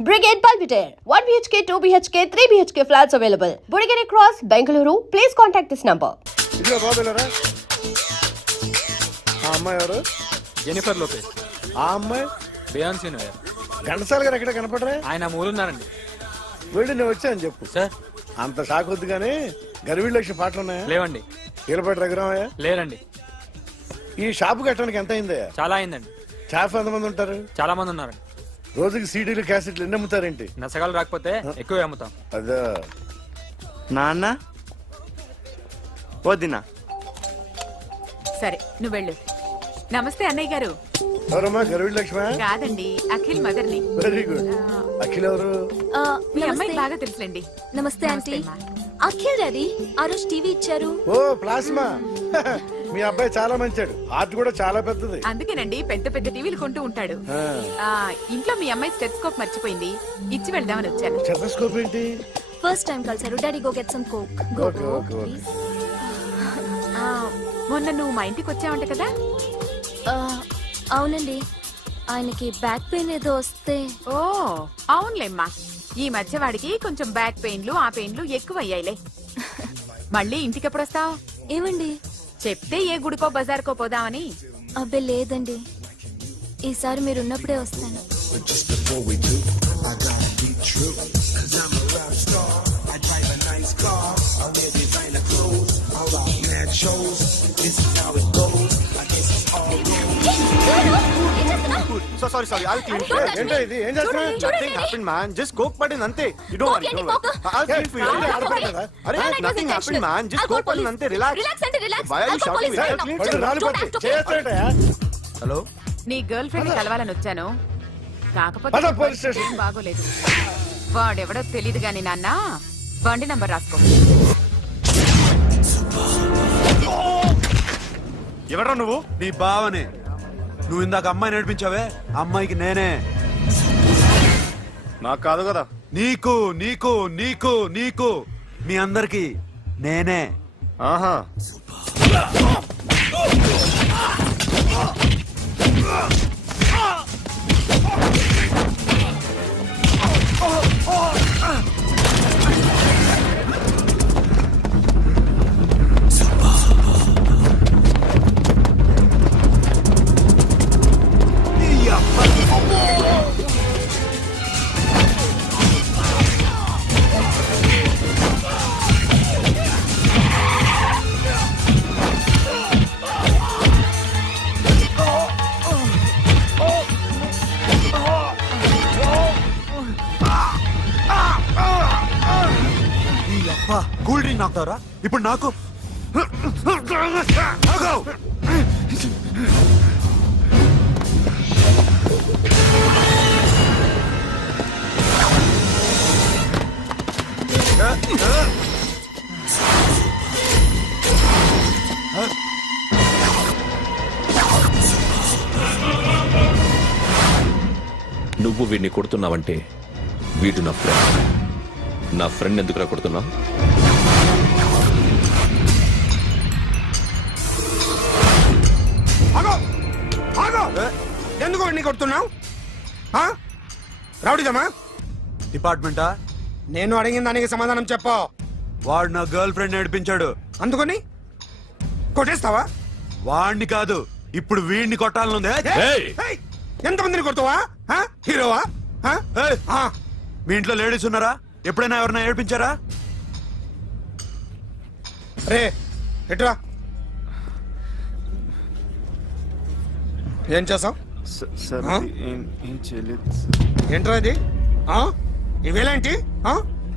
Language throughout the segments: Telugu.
Brigade Belvedere, 1 BHK, 2 BHK, 3 BHK flats available. Burigere Cross, Bengaluru. Please contact this number. ఇదిగో బాబులరా, ఆ అమ్మాయి ఎవరు? Jennifer Lopez. ఆ అమ్మాయి బియాన్సీ నోయర్. ఘంటసాల గారు ఎక్కడ కనపడరా? ఆయన మూలున్నారండి. వెళ్ళి నేను వచ్చాను చెప్పు. సార్ అంత షాక్ వద్దు కానీ గర్వీళ్ళ లక్ష పాటలు ఉన్నాయా? లేవండి. కీలపాటి రఘురామయ్య లేరండి. ఈ షాపు కట్టడానికి ఎంత అయిందయ్యా? చాలా అయిందండి. స్టాఫ్ ఎంతమంది ఉంటారు? చాలా మంది ఉన్నారండి. రోజుకి సీడీలు క్యాసెట్లు ఎన్ని అమ్ముతారేంటి? నసగాలు రాకపోతే ఎక్కువ అమ్ముతాం. అదే నాన్న వదినా. సరే నువ్వు వెళ్ళు. నమస్తే అన్నయ్య గారు. ఎవరమ్మా? గర్వీళ్ళ లక్ష్మ? కాదండి, అఖిల్ మదర్ని. Very good. అఖిల్ ఎవరు? మీ అమ్మాయి బాగా తెలుసులేండి. నమస్తే ఆంటీ. అమ్మా. అఖిల్ డాడీ ఆ రోజు టీవీ ఇచ్చారు. ఓ ప్లాస్మా. మీ అబ్బాయి చాలా మంచాడు, హార్ట్ కూడా చాలా పెద్దది. అందుకేనండి పెద్ద పెద్ద టీవీలు కొంటూ ఉంటాడు. ఆ ఇంట్లో మీ అమ్మాయి స్టెథోస్కోప్ మర్చిపోయింది, ఇచ్చి వెళ్దామని వచ్చాను. స్టెథోస్కోప్ ఏంటి? ఫస్ట్ టైం కలిసారు. Daddy go get some coke. Go Okay, go okay, okay. Please. మొన్న నువ్వు మా ఇంటికి వచ్చావంట కదా. అవునండి, ఆయనకి బ్యాక్ పెయిన్ ఏదో వస్తే. ఓ అవునులేమ్మా, ఈ మధ్య వాడికి కొంచెం బ్యాక్ పెయిన్లు ఆ పెయిన్లు ఎక్కువ అయ్యాయిలే. మళ్ళీ ఇంటికి ఎప్పుడు వస్తావు? ఏమండి? చెప్తే ఏ గుడికో బజార్కో పోదామని. అబ్బే లేదండి, ఈసారి మీరు ఉన్నప్పుడే వస్తాను. So sorry I'll clean. ఏంటో ఇది? ఏం చేస్తున్నా? Nothing happened man, just coke పడింది అంతే. You don't worry, don't worry. I'll clean for you. అరే nothing happened man, just coke పడింది అంతే. Relax. Why are you shouting? I'll clean for పళ్ళు you. రాలిపోతాయి. చేస్తాడయ్యా? హలో నీ గర్ల్ ఫ్రెండ్ కలవాలని వచ్చాను, కాకపోతే పద పోలీస్ స్టేషన్. ఏం బాగోలేదు. వాడెవడో తెలీదు గాని నాన్న, బండి నంబర్ రాసుకో. ఎవరా నువ్వు? నీ బావనే. నువ్వు ఇందాక అమ్మాయి నడిపించావే, అమ్మాయికి నేనే. నాకు కాదు కదా. నీకు నీకు నీకు నీకు మీ అందరికి నేనే. ఆహా. కూల్ డ్రింక్ నాకుతారా ఇప్పుడు? నాకు నువ్వు వీడిని కొడుతున్నావంటే వీడు నా ఫ్రెండ్. నా ఫ్రెండ్ ఎందుకురా కొడుతున్నావు? ఎందుకు వాడిని కొడుతున్నావు? రౌడీదమ్మా? డిపార్ట్మెంటా? నేను అడిగిన దానికి సమాధానం చెప్పు. వాడు నా గర్ల్ ఫ్రెండ్ నడిపించాడు. అందుకని కొట్టేస్తావా? వాడిని కాదు, ఇప్పుడు వీడిని కొట్టాలనుంది. ఏయ్! ఎంతమందిని కొడతావా? హీరోవా? ఏయ్! మీ ఇంట్లో లేడీస్ ఉన్నారా? ఎప్పుడైనా ఎవరైనా ఏడిపించారా? రే ఎట్రా, ఏం చేసావు? ఏంట్రా ఇది? ఇవేలాంటి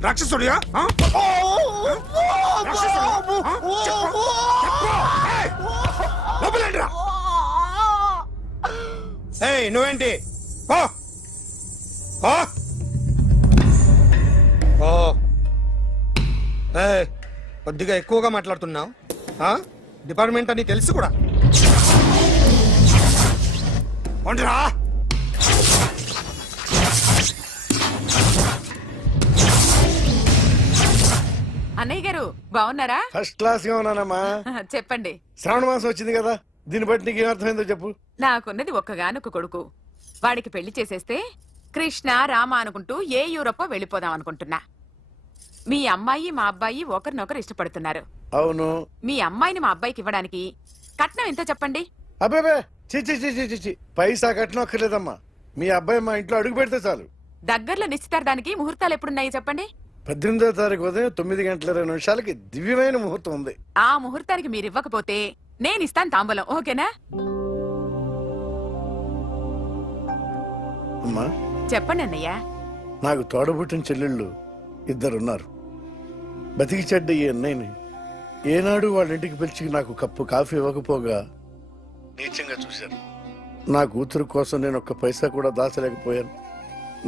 రాక్షసుడియా? నువ్వేంటి? కొద్దిగా ఎక్కువగా మాట్లాడుతున్నావు. డిపార్ట్మెంట్ అని తెలుసు కూడా. ఉండరా? అన్నయ్య గారు బాగున్నారా? ఫస్ట్ క్లాస్ గా ఉన్నానమ్మా. చెప్పండి. శ్రావణ మాసం వచ్చింది కదా, దీన్ని బట్టి నీకు ఏమర్థమైందో చెప్పు. నాకున్నది ఒక్కగానొక్క కొడుకు, వాడికి పెళ్లి చేసేస్తే కృష్ణ రామ అనుకుంటూ ఏ యూరోపో వెళ్ళిపోదాం అనుకుంటున్నా. మీ అమ్మాయి మా అబ్బాయి ఒకరినొకరు ఇష్టపడుతున్నారు. అవును. మీ అమ్మాయిని మా అబ్బాయికి ఇవ్వడానికి కట్నం ఎంతో చెప్పండి. అబ్బాబే చిచి చిచి చిచి పైసా కట్నం అక్కర్లేదమ్మా. మీ అబ్బాయి మా ఇంట్లో అడుగు పెడితే చాలు. దగ్గరలో నిశ్చితార్థానికి ముహూర్తాలు ఎప్పుడున్నాయి చెప్పండి. 18వ తారీఖు ఉదయం 9:20 దివ్యమైన ముహూర్తం ఉంది. ఆ ముహూర్తానికి మీరు ఇవ్వకపోతే నేను ఇస్తాను తాంబూలం. ఓకేనా? అమ్మా చెప్పండి అన్నయ్య. నాకు తోడబుట్టిన చెల్లెళ్ళు 2 ఉన్నారు. బతికి చెడ్డ ఈ అన్నయ్యని ఏనాడు వాళ్ళ ఇంటికి పిలిచి నాకు కప్పు కాఫీ ఇవ్వకపోగా నీచంగా చూశారు. నా కూతురు కోసం నేను ఒక్క పైసా కూడా దాచలేకపోయాను.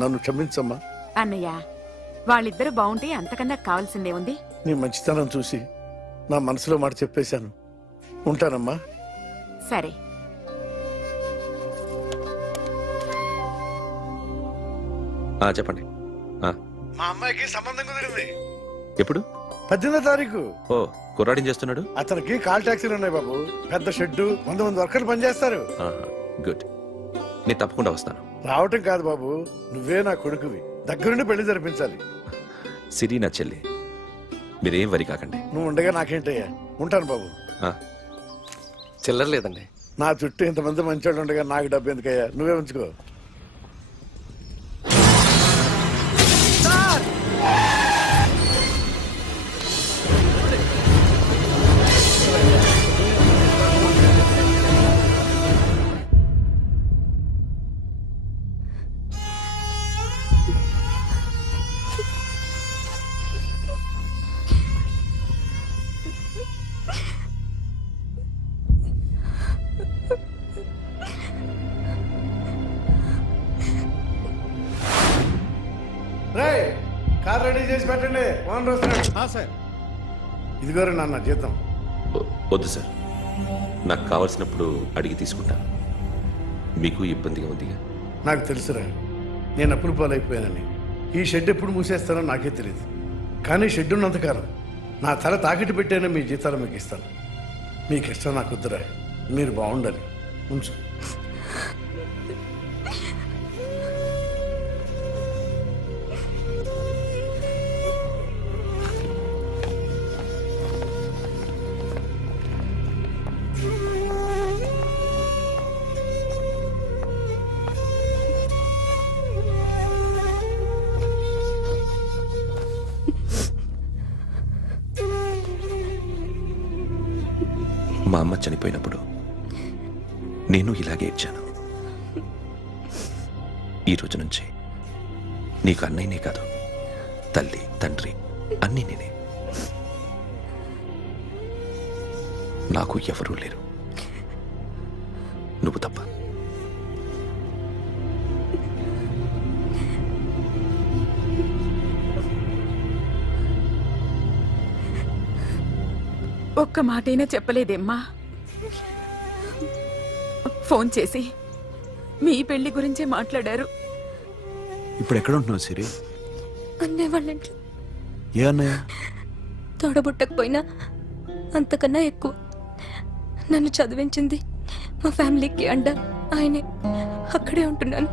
నన్ను క్షమించమ్మా. అన్నయ్య, వాళ్ళిద్దరు బాగుంటే అంతకన్నా కావాల్సిందే ఉంది. నీ మంచితనం చూసి నా మనసులో మాట చెప్పేశాను. ఉంటానమ్మా. సరే. చెప్పండి. మా అమ్మాయికి సంబంధం కుదిరింది. ఎప్పుడు? 18వ తారీఖు. ఓ, కుర్రాడిని చేస్తున్నాడు. అతనికి కాల్ టాక్సీలు ఉన్నాయి బాబు. పెద్ద షెడ్డు, 100 మంది వర్కర్లు పనిచేస్తారు. గుడ్. నేను తప్పకుండా వస్తాను. రావటం కాదు బాబు, నువ్వే నా కొడుకువి. దగ్గరుండి పెళ్లి జరిపించాలి. సిరి నా చెల్లి, మీరేం వరి కాకండి. నువ్వు ఉండగా నాకేంటయ్యా. ఉంటాను బాబు. చిల్లర లేదండి. నా చుట్టూ ఇంతమంది మంచోళ్ళు ఉండగా నాకు డబ్బు ఎందుకయ్యా. నువ్వే ఉంచుకో. రేయ్, కార్ రెడీ చేసి పెట్టండి. ఓనర్ వస్తున్నాడు. సార్ ఇదిగోరు నాన్న జీతం. వద్దు సార్, నాకు కావలసినప్పుడు అడిగి తీసుకుంటాను. మీకు ఇబ్బందిగా ఉందిగా. నాకు తెలుసురా, నేను అప్పులు పాలైపోయానని. ఈ షెడ్ ఎప్పుడు మూసేస్తానో నాకే తెలియదు. కానీ షెడ్ ఉన్నంతకాలం నా తల తాకిట్టు పెట్టైనా మీ జీతాలు మీకు ఇస్తాను. మీకు ఇష్టం నాకు వద్దురా. మీరు బాగుండాలి. ఉంచు. మా అమ్మ చనిపోయినప్పుడు నేను ఇలాగే ఇచ్చాను. ఈ రోజు నుంచి నీకు అన్నయ్యనే కాదు, తల్లి తండ్రి అన్నీ నేనే. నాకు ఎవరూ లేరు, నువ్వు తప్ప. ఒక్క మాటైనా చెప్పలేదేమ్మా? ఫోన్ చేసి మీ పెళ్లి గురించే మాట్లాడారు. ఇప్పుడు ఎక్కడ ఉంటున్నావు సిరి? అన్నయ్య వాళ్ళ ఇంట్లో. ఏ అన్నయ్య? తోడబుట్టకపోయినా అంతకన్నా ఎక్కువ నన్ను చదివించింది మా ఫ్యామిలీకి అండ ఆయనే. అక్కడే ఉంటున్నాను.